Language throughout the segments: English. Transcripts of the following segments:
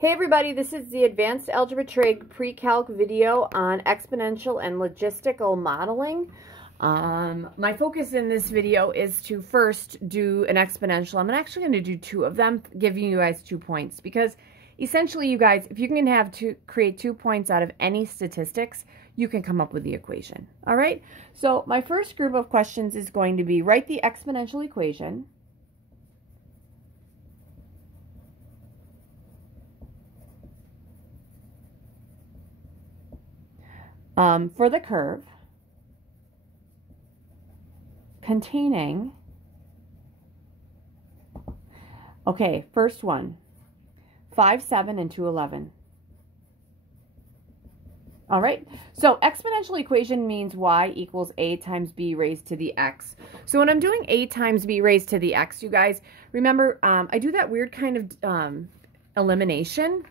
Hey everybody, this is the Advanced Algebra Trig Pre-Calc video on exponential and logistical modeling. My focus in this video is to first do an exponential. I'm actually going to do two of them, giving you guys 2 points, because essentially you guys, if you can create 2 points out of any statistics, you can come up with the equation. All right, so my first group of questions is going to be write the exponential equation. For the curve containing, okay, first one, 5, 7, and 2, 11. All right, so exponential equation means y equals a times b raised to the x. So when I'm doing a times b raised to the x, you guys, remember, I do that weird kind of elimination.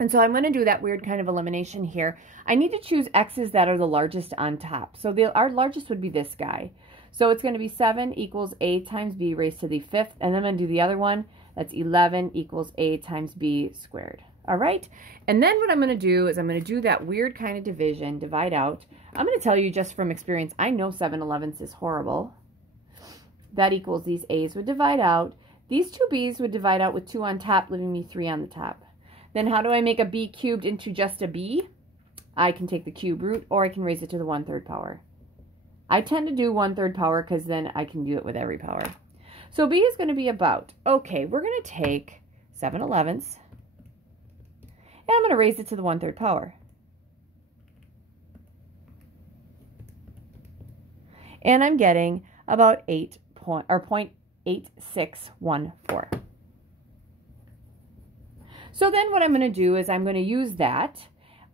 And so I'm going to do that weird kind of elimination here. I need to choose x's that are the largest on top. So our largest would be this guy. So it's going to be 7 equals a times b raised to the 5th. And then I'm going to do the other one. That's 11 equals a times b squared. All right. And then what I'm going to do is I'm going to do that weird kind of division, divide out. I'm going to tell you just from experience, I know 7/11 is horrible. That equals these a's would divide out. These two b's would divide out with 2 on top, leaving me 3 on the top. Then how do I make a b cubed into just a b? I can take the cube root, or I can raise it to the 1/3 power. I tend to do 1/3 power because then I can do it with every power. So b is going to be about, okay, we're going to take 7/11, and I'm going to raise it to the 1/3 power. And I'm getting about 0.8614. So then what I'm going to do is I'm going to use that.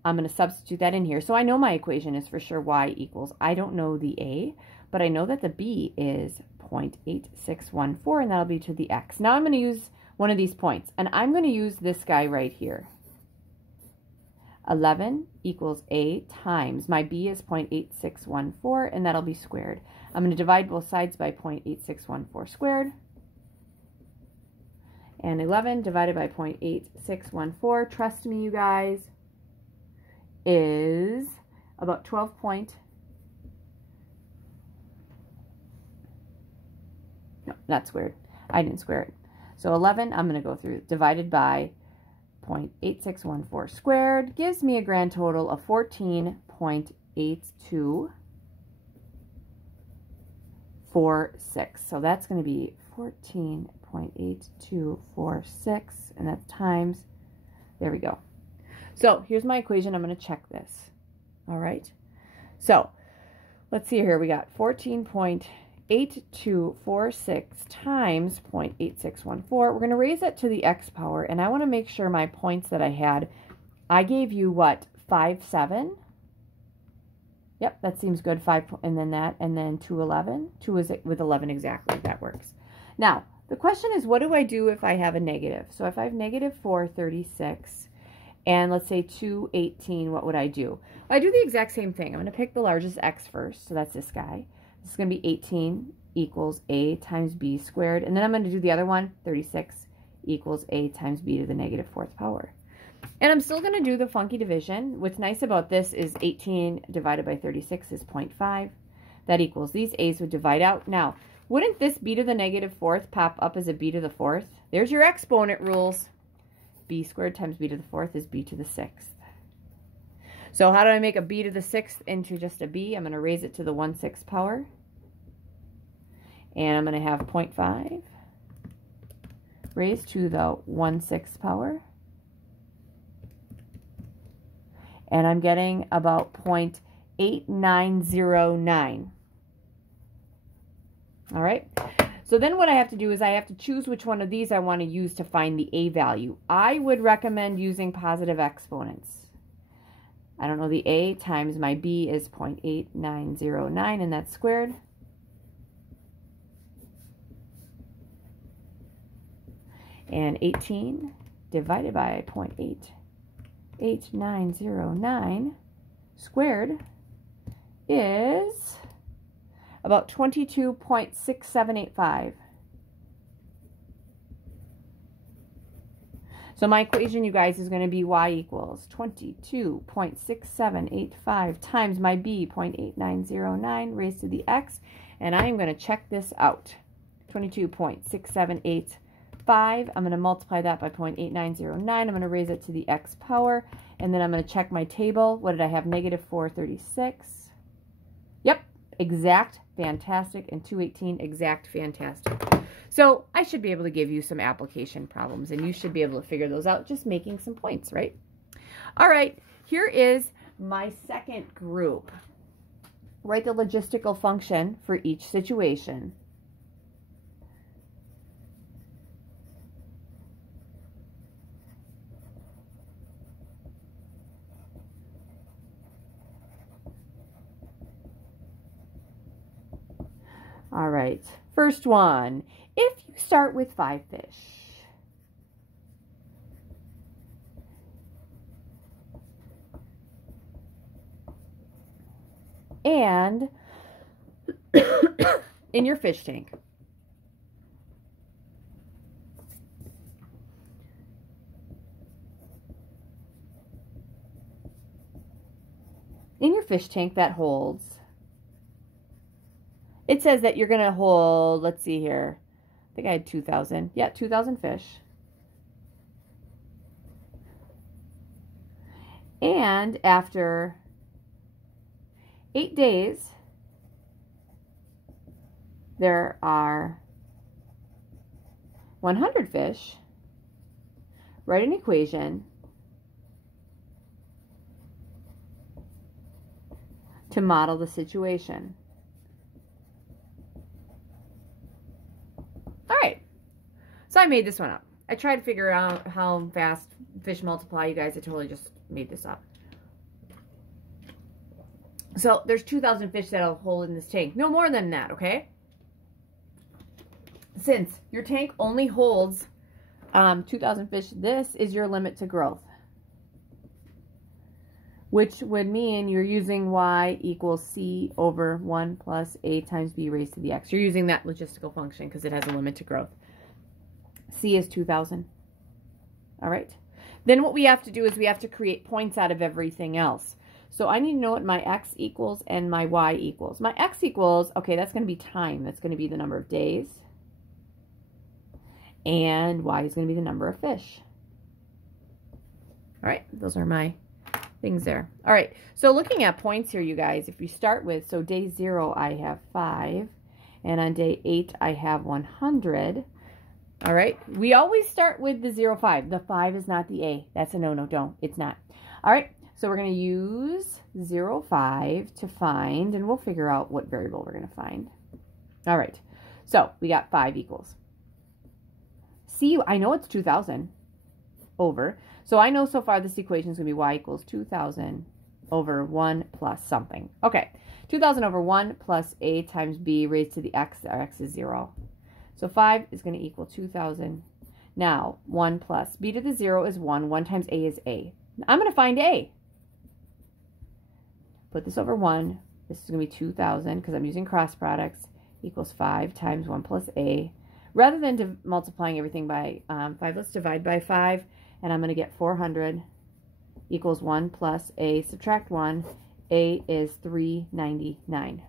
I'm going to substitute that in here. So I know my equation is for sure y equals, I don't know the a, but I know that the b is 0.8614, and that'll be to the x. Now I'm going to use one of these points, and I'm going to use this guy right here. 11 equals a times, my b is 0.8614, and that'll be squared. I'm going to divide both sides by 0.8614 squared. And 11 divided by 0.8614, trust me, you guys, is about 12 point. No, not squared. I didn't square it. So 11, I'm going to go through, divided by 0.8614 squared, gives me a grand total of 14.8246. So that's going to be 14.8246, and that's times, there we go. So here's my equation. I'm going to check this. All right. So let's see here. We got 14.8246 times 0.8614. We're going to raise it to the x power, and I want to make sure my points that I had, I gave you what, 5, 7? Yep, that seems good. 5, and then that, and then 2, 11. 2 is with 11 exactly. That works. Now, the question is, what do I do if I have a negative? So if I have negative 436, and let's say 218, what would I do? I do the exact same thing. I'm going to pick the largest x first, so that's this guy. This is going to be 18 equals a times b squared, and then I'm going to do the other one, 36 equals a times b to the negative 4th power. And I'm still going to do the funky division. What's nice about this is 18 divided by 36 is 0.5. That equals, these a's would divide out. Now, wouldn't this b to the negative 4th pop up as a b to the 4th? There's your exponent rules. B squared times b to the 4th is b to the 6th. So how do I make a b to the 6th into just a b? I'm going to raise it to the 1/6 power. And I'm going to have 0.5 raised to the 1/6 power. And I'm getting about 0.8909. All right. So then what I have to do is I have to choose which one of these I want to use to find the a value. I would recommend using positive exponents. I don't know the a times my b is 0.8909, and that's squared. And 18 divided by 0.8909 squared is about 22.6785. So my equation, you guys, is going to be y equals 22.6785 times my b, 0.8909 raised to the x. And I am going to check this out. 22.6785. I'm going to multiply that by 0.8909. I'm going to raise it to the x power. And then I'm going to check my table. What did I have? Negative 436. Yep, exact, fantastic. And 218, exact, fantastic. So I should be able to give you some application problems, and you should be able to figure those out just making some points, right? All right, here is my second group. Write the logistical function for each situation. All right, first one. If you start with 5 fish, and in your fish tank, that holds, it says that you're going to hold, let's see here, I think I had 2,000. Yeah, 2,000 fish. And after 8 days, there are 100 fish. Write an equation to model the situation. All right, so I made this one up. I tried to figure out how fast fish multiply. You guys, I totally just made this up. So there's 2,000 fish that'll hold in this tank. No more than that, okay? Since your tank only holds 2,000 fish, this is your limit to growth, which would mean you're using y equals c over 1 plus a times b raised to the x. You're using that logistical function because it has a limit to growth. C is 2,000. All right. Then what we have to do is we have to create points out of everything else. So I need to know what my x equals and my y equals. My x equals, okay, that's going to be time. That's going to be the number of days. And y is going to be the number of fish. All right, those are my things there. All right, so looking at points here, you guys, if you start with, so day 0, I have 5. And on day 8, I have 100. All right, we always start with the 0, 5. The 5 is not the A. That's a no-no, don't. It's not. All right, so we're going to use 0, 5 to find, and we'll figure out what variable we're going to find. All right, so we got 5 equals. C, I know it's 2,000 over. So I know so far this equation is going to be y equals 2,000 over 1 plus something. Okay, 2,000 over 1 plus a times b raised to the x. Our x is 0. So 5 is going to equal 2,000. Now, 1 plus b to the 0 is 1. 1 times a is a. I'm going to find a. Put this over 1. This is going to be 2,000 because I'm using cross products. Equals 5 times 1 plus a. Rather than multiplying everything by 5, let's divide by 5. And I'm going to get 400 equals 1 plus a, subtract 1. A is 399.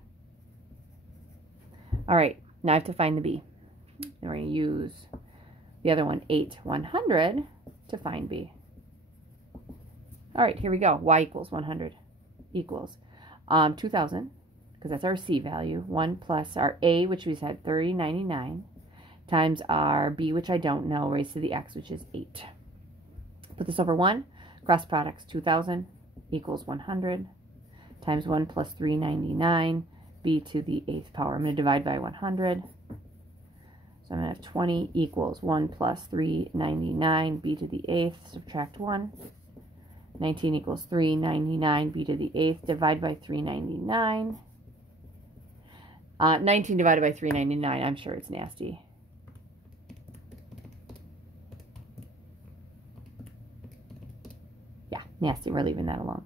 All right, now I have to find the b. And we're going to use the other one, 8, 100, to find b. All right, here we go. Y equals 100 equals 2,000, because that's our c value. 1 plus our a, which we said 399, times our b, which I don't know, raised to the x, which is 8. Put this over 1. Cross products, 2,000 equals 100 times 1 plus 399, b to the 8th power. I'm going to divide by 100. So I'm going to have 20 equals 1 plus 399, b to the 8th, subtract 1. 19 equals 399, b to the 8th, divide by 399. 19 divided by 399, I'm sure it's nasty. Yeah, nasty, we're leaving that alone.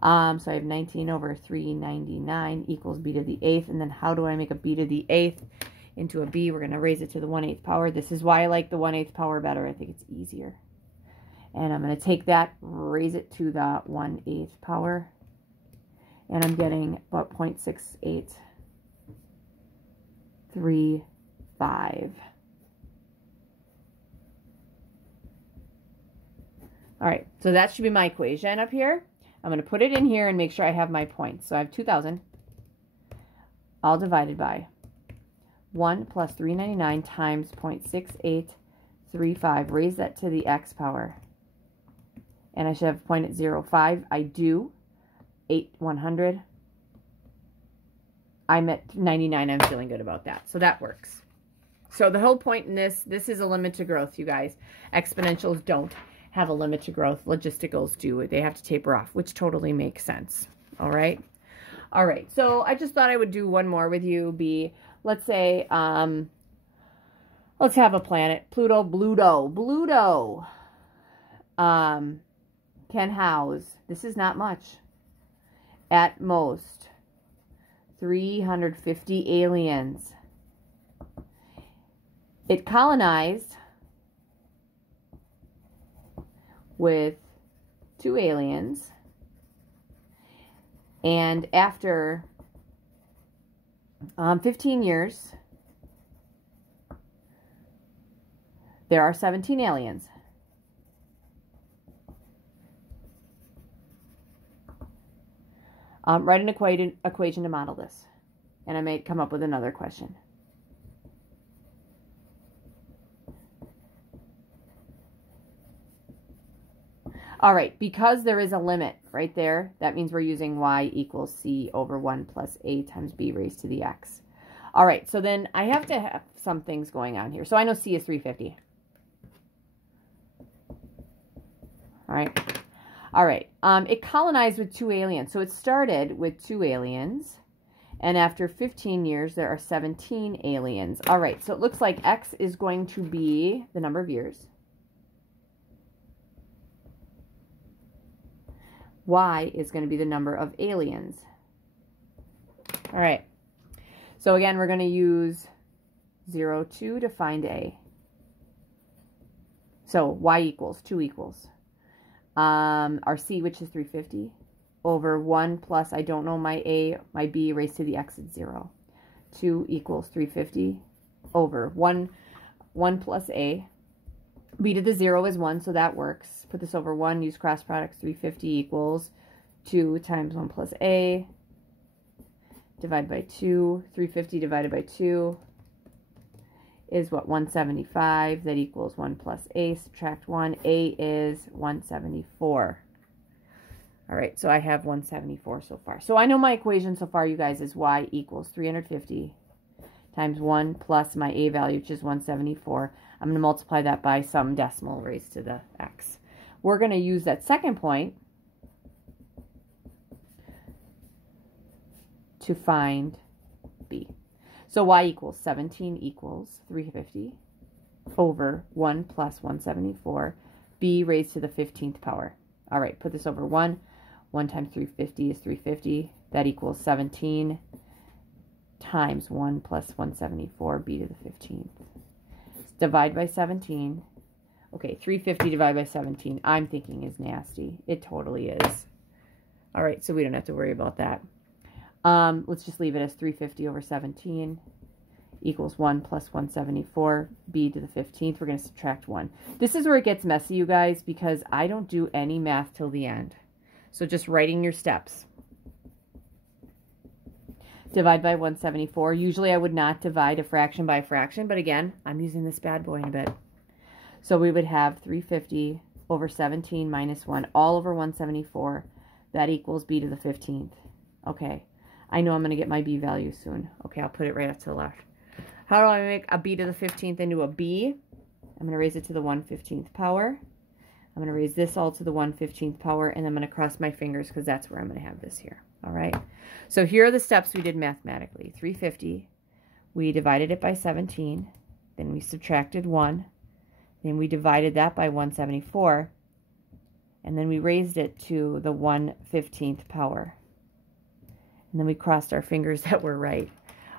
So I have 19 over 399 equals b to the 8th, and then how do I make a b to the 8th into a b? We're going to raise it to the 1/8 power. This is why I like the 1/8 power better. I think it's easier. And I'm going to take that, raise it to the 1/8 power. And I'm getting about 0.6835. All right, so that should be my equation up here. I'm going to put it in here and make sure I have my points. So I have 2,000, all divided by 1 plus 399 times 0.6835. Raise that to the x power. And I should have a point at 0.5. I do. 100. I'm at 99. I'm feeling good about that. So that works. So the whole point in this is a limit to growth, you guys. Exponentials don't have a limit to growth. Logisticals do. They have to taper off, which totally makes sense. All right. All right. So I just thought I would do one more with you. Let's say, let's have a planet. Pluto can house, this is not much, at most 350 aliens. It colonized with 2 aliens, and after 15 years, there are 17 aliens. Write an equation to model this, and I may come up with another question. All right, because there is a limit right there, that means we're using y equals c over 1 plus a times b raised to the x. All right, so then I have to have some things going on here. So I know c is 350. All right. All right, it colonized with 2 aliens. So it started with 2 aliens, and after 15 years, there are 17 aliens. All right, so it looks like x is going to be the number of years. Y is going to be the number of aliens. All right, so again, we're going to use 0, 2 to find a. So y equals 2 equals. Our c, which is 350, over 1 plus, I don't know my a, my b raised to the x at 0. 2 equals 350 over 1 plus a. B to the 0 is 1, so that works. Put this over 1, use cross products. 350 equals 2 times 1 plus a. Divide by 2. 350 divided by 2 is what? 175. That equals 1 plus a. Subtract 1. A is 174. All right, so I have 174 so far. So I know my equation so far, you guys, is y equals 350 times 1 plus my a value, which is 174. I'm going to multiply that by some decimal raised to the x. We're going to use that second point to find b. So y equals 17 equals 350 over 1 plus 174, b raised to the 15th power. All right, put this over 1. 1 times 350 is 350. That equals 17 times 1 plus 174, b to the 15th. Divide by 17. Okay, 350 divided by 17, I'm thinking is nasty. It totally is. All right, so we don't have to worry about that. Let's just leave it as 350 over 17 equals 1 plus 174, b to the 15th. We're going to subtract 1. This is where it gets messy, you guys, because I don't do any math till the end. So just writing your steps. Divide by 174. Usually I would not divide a fraction by a fraction, but again, I'm using this bad boy in a bit. So we would have 350 over 17 minus 1 all over 174. That equals b to the 15th. Okay, I know I'm going to get my b value soon. Okay, I'll put it right up to the left. How do I make a b to the 15th into a b? I'm going to raise it to the 1/15th power. I'm going to raise this all to the 1/15th power, and I'm going to cross my fingers because that's where I'm going to have this here. All right, so here are the steps we did mathematically. 350, we divided it by 17, then we subtracted 1, then we divided that by 174, and then we raised it to the 1/15th power. And then we crossed our fingers that we're right.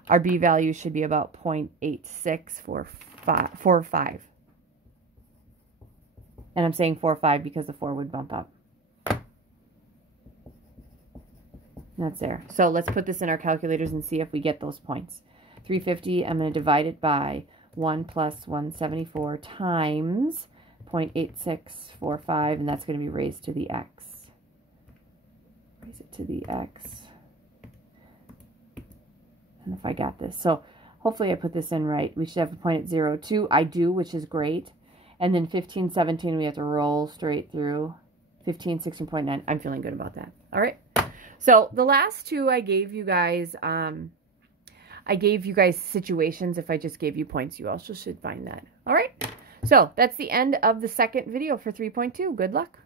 Our b value should be about 0.8645. And I'm saying 4, 5 because the 4 would bump up. That's there. So let's put this in our calculators and see if we get those points. 350, I'm going to divide it by 1 plus 174 times 0.8645, and that's going to be raised to the x. Raise it to the x. And if I got this. So hopefully I put this in right. We should have a point at 0.02. I do, which is great. And then 15, 17, we have to roll straight through. 15, 16.9. I'm feeling good about that. All right. So the last two I gave you guys, situations. If I just gave you points, you also should find that. All right. So that's the end of the second video for 3.2. Good luck.